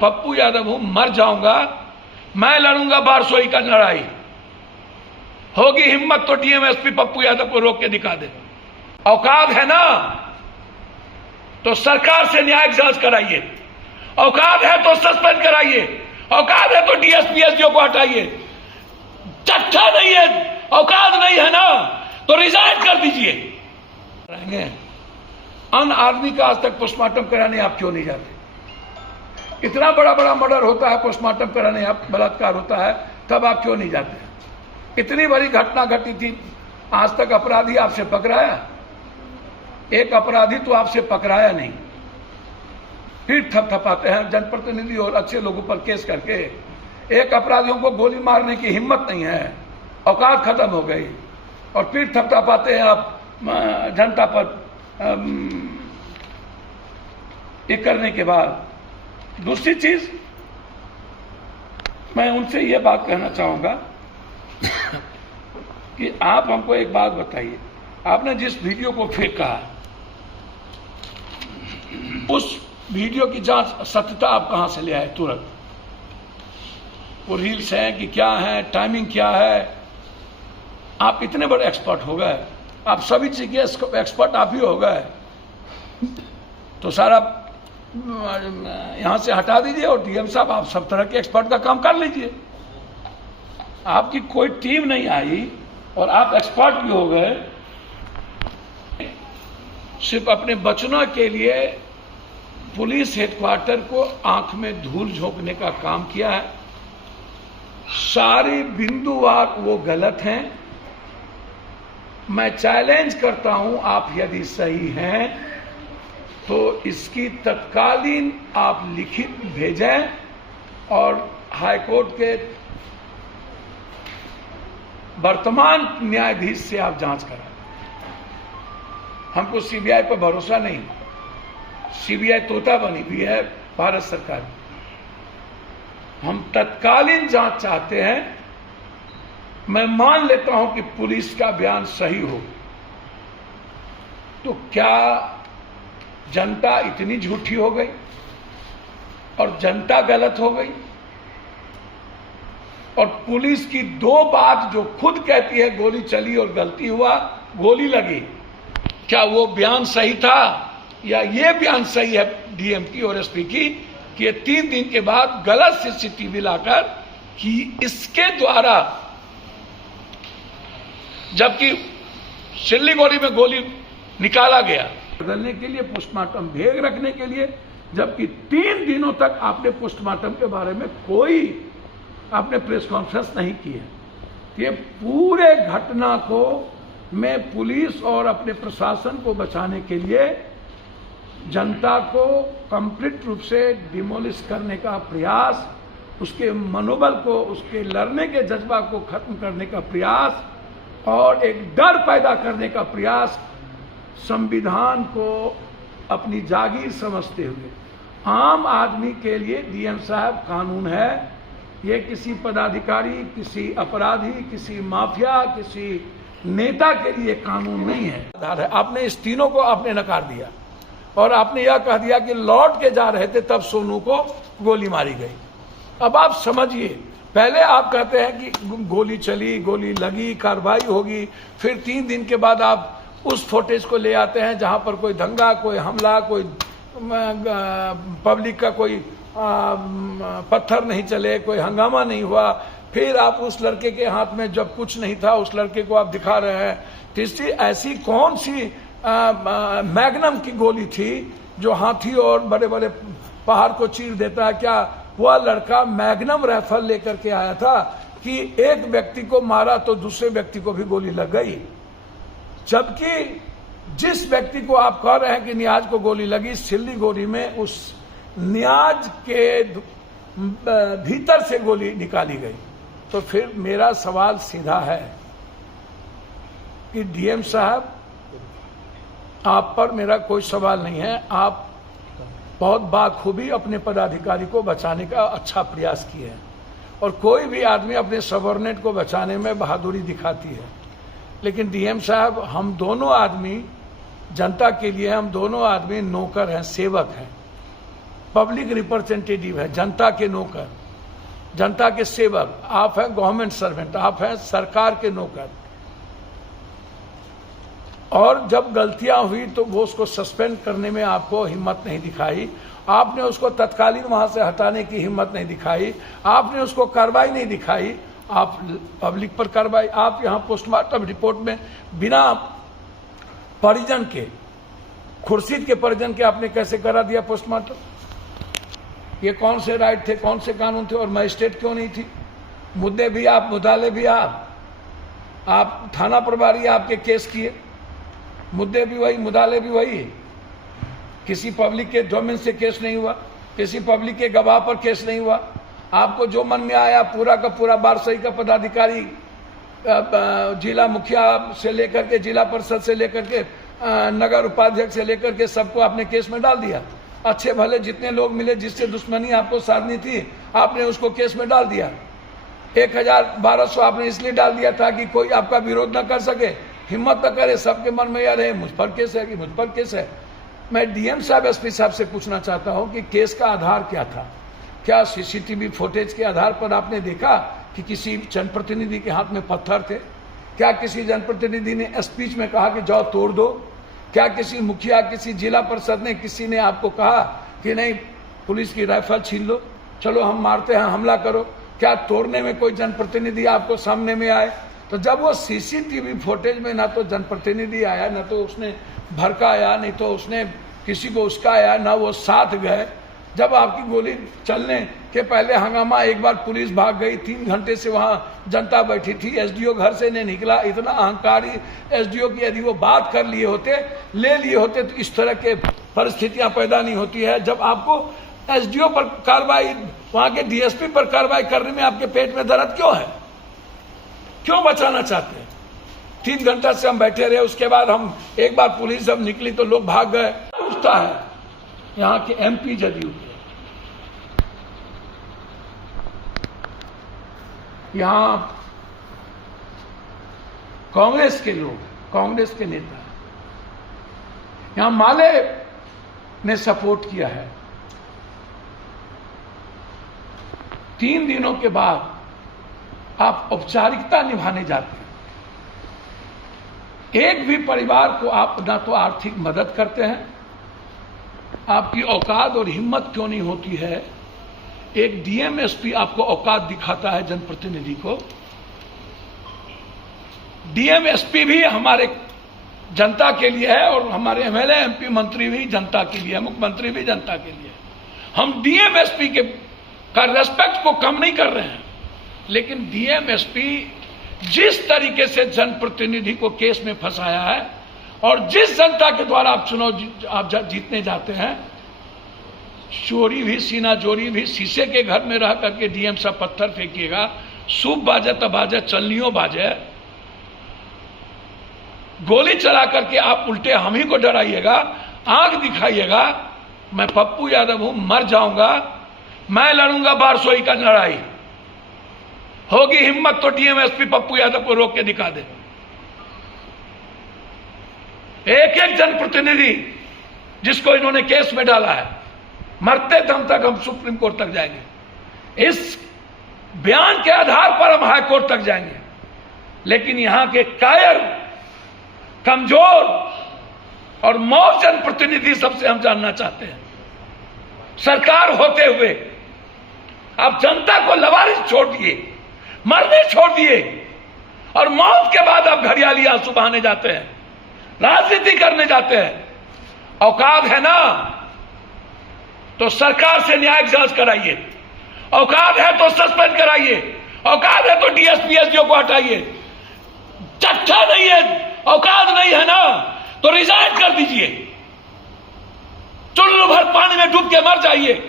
पप्पू यादव हूं, मर जाऊंगा, मैं लड़ूंगा बारसोई का लड़ाई। होगी हिम्मत तो डीएमएसपी पप्पू यादव को रोक के दिखा दे। औकात है ना तो सरकार से न्यायिक जांच कराइए, औकात है तो सस्पेंड कराइए, औकात है तो डीएसपी एसडीओ को हटाइए। चट्टा नहीं है, औकात नहीं है ना तो रिजाइन कर दीजिए। अन आदमी का आज तक पोस्टमार्टम कराने आप क्यों नहीं जाते? इतना बड़ा बड़ा मर्डर होता है, पोस्टमार्टम कराने आप, बलात्कार होता है, तब आप क्यों नहीं जाते? इतनी बड़ी घटना घटी थी, आज तक अपराधी आपसे पकड़ाया? एक अपराधी तो आपसे पकड़ाया नहीं, फिर थपथपाते हैं जनप्रतिनिधि और अच्छे लोगों पर केस करके। एक अपराधियों को गोली मारने की हिम्मत नहीं है, औकात खत्म हो गई, और फिर थपथपाते हैं आप जनता पर। ये करने के बाद दूसरी चीज मैं उनसे ये बात कहना चाहूंगा कि आप हमको एक बात बताइए, आपने जिस वीडियो को फेंका, उस वीडियो की जांच सत्यता आप कहां से ले आए तुरंत? वो रील्स हैं कि क्या है, टाइमिंग क्या है? आप इतने बड़े एक्सपर्ट हो गए, आप सभी चीज के एक्सपर्ट आप ही हो गए, तो सारा यहां से हटा दीजिए और डीएम साहब आप सब तरह के एक्सपर्ट का काम कर लीजिए। आपकी कोई टीम नहीं आई और आप एक्सपर्ट भी हो गए। सिर्फ अपने बचना के लिए पुलिस हेडक्वार्टर को आंख में धूल झोंकने का काम किया है। सारी बिंदुवार वो गलत हैं। मैं चैलेंज करता हूं, आप यदि सही हैं तो इसकी तत्कालीन आप लिखित भेजें और हाईकोर्ट के वर्तमान न्यायाधीश से आप जांच कराएं। हमको सीबीआई पर भरोसा नहीं, सीबीआई तोता बनी हुई है भारत सरकार। हम तत्कालीन जांच चाहते हैं। मैं मान लेता हूं कि पुलिस का बयान सही हो, तो क्या जनता इतनी झूठी हो गई और जनता गलत हो गई? और पुलिस की दो बात जो खुद कहती है, गोली चली और गलती हुआ, गोली लगी, क्या वो बयान सही था? या ये बयान सही है डीएम की और एसपी की कि ये 3 दिन के बाद गलत सीसीटीवी लाकर कि इसके द्वारा, जबकि सिल्लीगुड़ी में गोली निकाला गया, बदलने के लिए, पोस्टमार्टम भेग रखने के लिए, जबकि 3 दिनों तक आपने पोस्टमार्टम के बारे में कोई आपने प्रेस कॉन्फ्रेंस नहीं की है। ये पूरे घटना को मैं पुलिस और अपने प्रशासन को बचाने के लिए जनता को कंप्लीट रूप से डिमोलिश करने का प्रयास, उसके मनोबल को, उसके लड़ने के जज्बा को खत्म करने का प्रयास और एक डर पैदा करने का प्रयास, संविधान को अपनी जागीर समझते हुए आम आदमी के लिए डीएम साहब कानून है। ये किसी पदाधिकारी, किसी अपराधी, किसी माफिया, किसी नेता के लिए कानून नहीं है। आपने इस तीनों को आपने नकार दिया और आपने यह कह दिया कि लौट के जा रहे थे तब सोनू को गोली मारी गई। अब आप समझिए, पहले आप कहते हैं कि गोली चली, गोली लगी, कार्रवाई होगी, फिर 3 दिन के बाद आप उस फुटेज को ले आते हैं जहां पर कोई दंगा, कोई हमला, कोई पब्लिक का कोई पत्थर नहीं चले, कोई हंगामा नहीं हुआ। फिर आप उस लड़के के हाथ में जब कुछ नहीं था उस लड़के को आप दिखा रहे हैं। तीसरी, ऐसी कौन सी मैग्नम की गोली थी जो हाथी और बड़े बड़े पहाड़ को चीर देता है? क्या वह लड़का मैग्नम राइफल लेकर के आया था कि एक व्यक्ति को मारा तो दूसरे व्यक्ति को भी गोली लग गई? जबकि जिस व्यक्ति को आप कह रहे हैं कि नियाज को गोली लगी, सिल्लीगुड़ी में उस नियाज के भीतर से गोली निकाली गई। तो फिर मेरा सवाल सीधा है कि डीएम साहब, आप पर मेरा कोई सवाल नहीं है, आप बहुत बाखूबी अपने पदाधिकारी को बचाने का अच्छा प्रयास किए हैं और कोई भी आदमी अपने सबऑर्डिनेट को बचाने में बहादुरी दिखाती है। लेकिन डीएम साहब, हम दोनों आदमी जनता के लिए, हम दोनों आदमी नौकर हैं, सेवक हैं। पब्लिक रिप्रेजेंटेटिव है, जनता के नौकर, जनता के सेवक। आप हैं गवर्नमेंट सर्वेंट, आप हैं सरकार के नौकर। और जब गलतियां हुई तो वो उसको सस्पेंड करने में आपको हिम्मत नहीं दिखाई, आपने उसको तत्कालीन वहां से हटाने की हिम्मत नहीं दिखाई, आपने उसको कार्रवाई नहीं दिखाई, आप पब्लिक पर कार्रवाई। आप यहां पोस्टमार्टम रिपोर्ट में बिना परिजन के, खुर्शीद के परिजन के आपने कैसे करा दिया पोस्टमार्टम? ये कौन से राइट थे, कौन से कानून थे, और मजिस्ट्रेट क्यों नहीं थी? मुद्दे भी आप, मुदाले भी आप थाना प्रभारी आपके केस किए, मुद्दे भी वही, मुदाले भी वही। किसी पब्लिक के डोमेन से केस नहीं हुआ, किसी पब्लिक के गवाह पर केस नहीं हुआ। आपको जो मन में आया पूरा का पूरा बारसई का पदाधिकारी, जिला मुखिया से लेकर के जिला परिषद से लेकर के नगर उपाध्यक्ष से लेकर के सबको आपने केस में डाल दिया। अच्छे भले जितने लोग मिले जिससे दुश्मनी आपको साधनी थी, आपने उसको केस में डाल दिया। 1200 आपने इसलिए डाल दिया था कि कोई आपका विरोध न कर सके, हिम्मत न करे, सबके मन में यह रहे मुझ पर केस है कि मुझ पर केस है। मैं डीएम साहब, एसपी साहब से पूछना चाहता हूं कि केस का आधार क्या था? क्या सीसीटीवी फुटेज के आधार पर आपने देखा कि किसी जनप्रतिनिधि के हाथ में पत्थर थे? क्या किसी जनप्रतिनिधि ने स्पीच में कहा कि जाओ तोड़ दो? क्या किसी मुखिया, किसी जिला परिषद ने, किसी ने आपको कहा कि नहीं पुलिस की राइफल छीन लो, चलो हम मारते हैं, हमला करो? क्या तोड़ने में कोई जनप्रतिनिधि आपको सामने में आए? तो जब वो सीसीटीवी फुटेज में ना तो जनप्रतिनिधि आया, ना तो उसने भड़काया, नहीं तो उसने किसी को उसका आया, ना वो साथ गए। जब आपकी गोली चलने के पहले हंगामा, एक बार पुलिस भाग गई, 3 घंटे से वहां जनता बैठी थी, एसडीओ घर से नहीं निकला। इतना अहंकारी एसडीओ की यदि वो बात कर लिए होते, ले लिए होते, तो इस तरह के परिस्थितियां पैदा नहीं होती है। जब आपको एसडीओ पर कार्रवाई, वहां के डीएसपी पर कार्रवाई करने में आपके पेट में दर्द क्यों है? क्यों बचाना चाहते हैं? 3 घंटा से हम बैठे रहे, उसके बाद हम एक बार पुलिस जब निकली तो लोग भाग गए। पूछता है यहाँ के एमपी जदयू के, यहाँ कांग्रेस के लोग, कांग्रेस के नेता, यहां माले ने सपोर्ट किया है। 3 दिनों के बाद आप औपचारिकता निभाने जाते हैं। एक भी परिवार को आप ना तो आर्थिक मदद करते हैं, आपकी औकात और हिम्मत क्यों नहीं होती है? एक डीएम एसपी आपको औकात दिखाता है जनप्रतिनिधि को। डीएम एसपी भी हमारे जनता के लिए है और हमारे एमएलए एमपी मंत्री भी जनता के लिए है, मुख्यमंत्री भी जनता के लिए। हम डीएम एसपी के का रेस्पेक्ट को कम नहीं कर रहे हैं, लेकिन डीएम एसपी जिस तरीके से जनप्रतिनिधि को केस में फंसाया है और जिस जनता के द्वारा आप चुनाव आप जीतने जाते हैं, चोरी भी, सीना चोरी भी, शीशे के घर में रह करके डीएम साहब पत्थर फेंकिएगा, सूप बाजे तब बाजे, चलनियों बाजे, गोली चला करके आप उल्टे हम ही को डराइएगा, आंख दिखाइएगा, मैं पप्पू यादव हूं, मर जाऊंगा, मैं लड़ूंगा बारसोई का लड़ाई। होगी हिम्मत तो डीएम एसपी पप्पू यादव को रोक के दिखा दे। एक एक जनप्रतिनिधि जिसको इन्होंने केस में डाला है, मरते दम तक हम सुप्रीम कोर्ट तक जाएंगे। इस बयान के आधार पर हम हाई कोर्ट तक जाएंगे। लेकिन यहां के कायर, कमजोर और मौत जनप्रतिनिधि सबसे हम जानना चाहते हैं, सरकार होते हुए आप जनता को लवारिस छोड़ दिए, मरने छोड़ दिए और मौत के बाद आप घड़ियाली आंसू बहाने जाते हैं, राजनीति करने जाते हैं। औकात है ना तो सरकार से न्यायिक जांच कराइए, औकात है तो सस्पेंड कराइए, औकात है तो डीएसपी एसडीओ को हटाइए। चट्टा नहीं है, औकात नहीं है ना तो रिजाइन कर दीजिए, चुल्लू भर पानी में डूब के मर जाइए।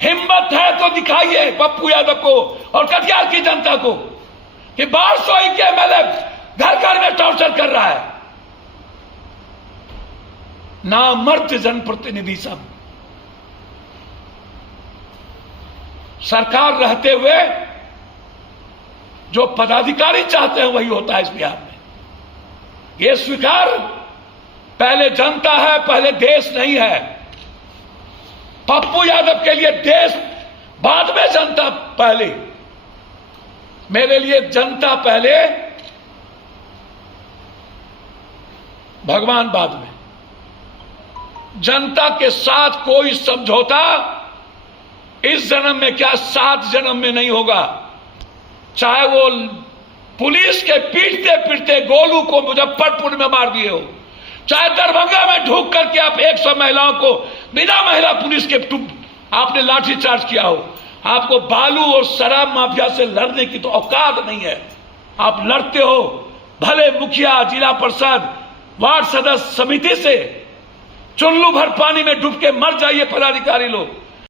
हिम्मत है तो दिखाइए पप्पू यादव को और कटिहार की जनता को कि बारसोई के एमएलए घर घर में टॉर्चर कर रहा है। नामर्द जनप्रतिनिधि सब सरकार रहते हुए जो पदाधिकारी चाहते हैं वही होता है इस बिहार में। यह स्वीकार, पहले जनता है, पहले देश नहीं है। पप्पू यादव के लिए देश बाद में, जनता पहले। मेरे लिए जनता पहले, भगवान बाद में। जनता के साथ कोई समझौता इस जन्म में क्या 7 जन्म में नहीं होगा। चाहे वो पुलिस के पीटते पीटते गोलू को मुजफ्फरपुर में मार दिए हो, चाहे दरभंगा में ढूंढ करके आप 100 महिलाओं को बिना महिला पुलिस के आपने लाठीचार्ज किया हो। आपको बालू और शराब माफिया से लड़ने की तो औकात नहीं है। आप लड़ते हो भले मुखिया, जिला परिषद, वार्ड सदस्य समिति से, चुल्लू भर पानी में डूब के मर जाइए पदाधिकारी लोग।